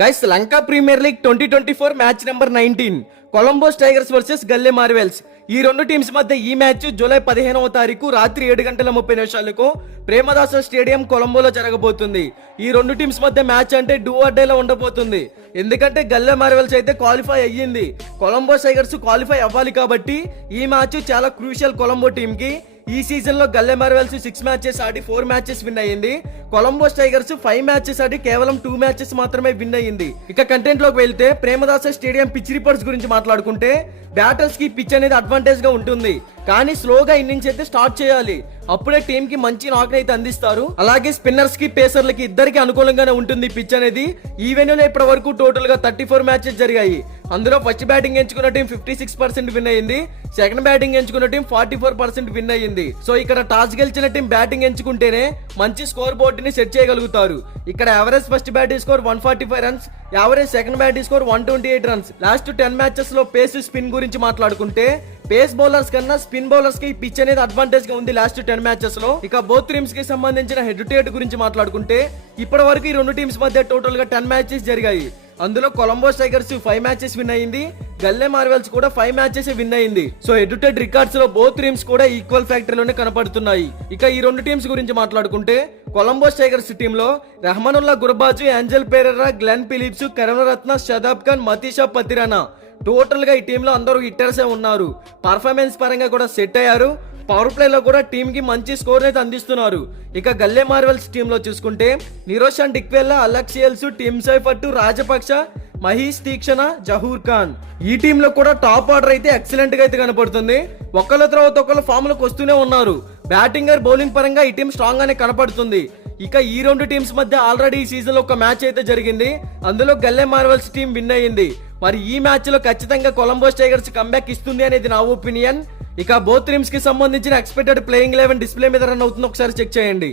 Guys, Lanka Premier League 2024 match number 19 Colombos Tigers versus Galle Marvels. ఈ రెండు teams మధ్య ఈ మ్యాచ్ జూలై 15వ తారీఖు రాత్రి 7:30 ప్రేమదాస స్టేడియం కొలంబోలో జరగబోతుంది. ఈ రెండు టీమ్స్ మధ్య మ్యాచ్ అంటే డూ ఆర్ డేలో ఉండబోతుంది. ఎందుకంటే గల్లే మార్వెల్స్ అయితే క్వాలిఫై అయ్యింది, కొలంబోస్ టైగర్స్ క్వాలిఫై అవ్వాలి. కాబట్టి ఈ మ్యాచ్ చాలా క్రూషియల్ కొలంబో టీమ్ కి. ఈ సీజన్ లో గల్లే మార్వెల్స్ 6 మ్యాచెస్ ఆడి 4 మ్యాచెస్ విన్ అయ్యింది. కొలంబోస్ టైగర్స్ 5 మ్యాచెస్ ఆడి కేవలం 2 మ్యాచెస్ మాత్రమే విన్ అయ్యింది. ఇక కంటెంట్ లోకి వెళ్తే ప్రేమదాస స్టేడియం పిచ్ రిపోర్ట్స్ గురించి మాట్లాడుకుంటే బ్యాటర్స్ కి పిచ్ అనేది అడ్వాంటేజ్ గా ఉంటుంది, కానీ స్లోగా ఇన్నింగ్స్ అయితే స్టార్ట్ చేయాలి, అప్పుడే టీమ్ కి మంచి నాక్ అయితే అందిస్తారు. అలాగే స్పిన్నర్స్ కి పేసర్లకి ఇద్దరికి అనుకూలంగానే ఉంటుంది పిచ్ అనేది. ఈ వెన్యూలో ఇప్పటి వరకు టోటల్ గా 34 మ్యాచెస్ జరిగాయి. అందులో ఫస్ట్ బ్యాటింగ్ ఎంచుకున్న టీం 56% విన్ అయ్యింది, సెకండ్ బ్యాటింగ్ ఎంచుకున్న టీం 44% విన్ అయ్యింది. సో ఇక్కడ టాస్ గెలిచిన టీం బ్యాటింగ్ ఎంచుకుంటేనే మంచి స్కోర్ బోర్డ్ ని సెట్ చేయగలుగుతారు. ఇక్కడ average first batting score 145 runs, average second batting score 128 runs. Last 10 matches లో పేస్ స్పిన్ గురించి మాట్లాడుకుంటే పేస్ బౌలర్స్ కన్నా స్పిన్ బౌలర్స్ కి పిచ్ అనేది అడ్వాంటేజ్ గా ఉంది లాస్ట్ 10 మ్యాచెస్ లో. ఇక బోత్ టీమ్స్ కి సంబంధించిన హెడ్ టు హెడ్ గురించి మాట్లాడుకుంటే ఇప్పటి వరకు ఈ రెండు టీమ్స్ మధ్య టోటల్ గా 10 మ్యాచెస్ జరిగాయి. అందులో కొలంబోస్ టైగర్స్ 5 మ్యాచెస్ విన్ అయింది, గల్లే మార్వెల్స్ కూడా 5 మ్యాచెస్ విన్ అయింది. So head to head records లో బోత్ టీమ్స్ కూడా ఈక్వల్ ఫ్యాక్టర్ లోనే కనపడుతున్నాయి. ఇక ఈ రెండు టీమ్స్ గురించి మాట్లాడుకుంటే కొలంబోస్ టైగర్స్ టీమ్ లో Rahmanullah Gurbaz, Angelo Perera, Glenn Phillips, Karunaratne, Shadab Khan, Matheesha Pathirana total గా ఈ టీమ్ లో అందరూ హిట్టర్సే ఉన్నారు. పర్ఫార్మెన్స్ పరంగా కూడా సెట్ అయ్యారు. పవర్ ప్లే లో కూడా టీమ్ కి మంచి స్కోర్ అయితే అందిస్తున్నారు. ఇక గల్లే మార్వెల్స్ టీమ్ లో చూసుకుంటే నిరోషన్ డిక్వెల్లా, అలెక్సియల్స్, టిమ్ సైఫర్ట్, రాజపక్ష, మహేష్ తీక్షణ, జహూర్ ఖాన్. ఈ టీమ్ లో కూడా టాప్ ఆర్డర్ అయితే ఎక్సలెంట్ గా అయితే కనపడుతుంది. ఒకళ్ళ తర్వాత ఒకళ్ళు ఫామ్ లోకి వస్తూనే ఉన్నారు. బ్యాటింగ్ బౌలింగ్ పరంగా ఈ టీం స్ట్రాంగ్ గానే కనపడుతుంది. ఇక ఈ రెండు టీమ్స్ మధ్య ఆల్రెడీ ఈ సీజన్ లో ఒక మ్యాచ్ అయితే జరిగింది, అందులో గల్లే మార్వెల్స్ టీం విన్ అయ్యింది. మరి ఈ మ్యాచ్ లో ఖచ్చితంగా కొలంబోస్ టైగర్స్ కంబ్యాక్ ఇస్తుంది అనేది నా ఒపీనియన్. ఇక బోత్ టీమ్స్ కి సంబంధించిన ఎక్స్పెక్టెడ్ ప్లేయింగ్ 11 డిస్ప్లే మీద రన్ అవుతుంది, ఒకసారి చెక్ చేయండి.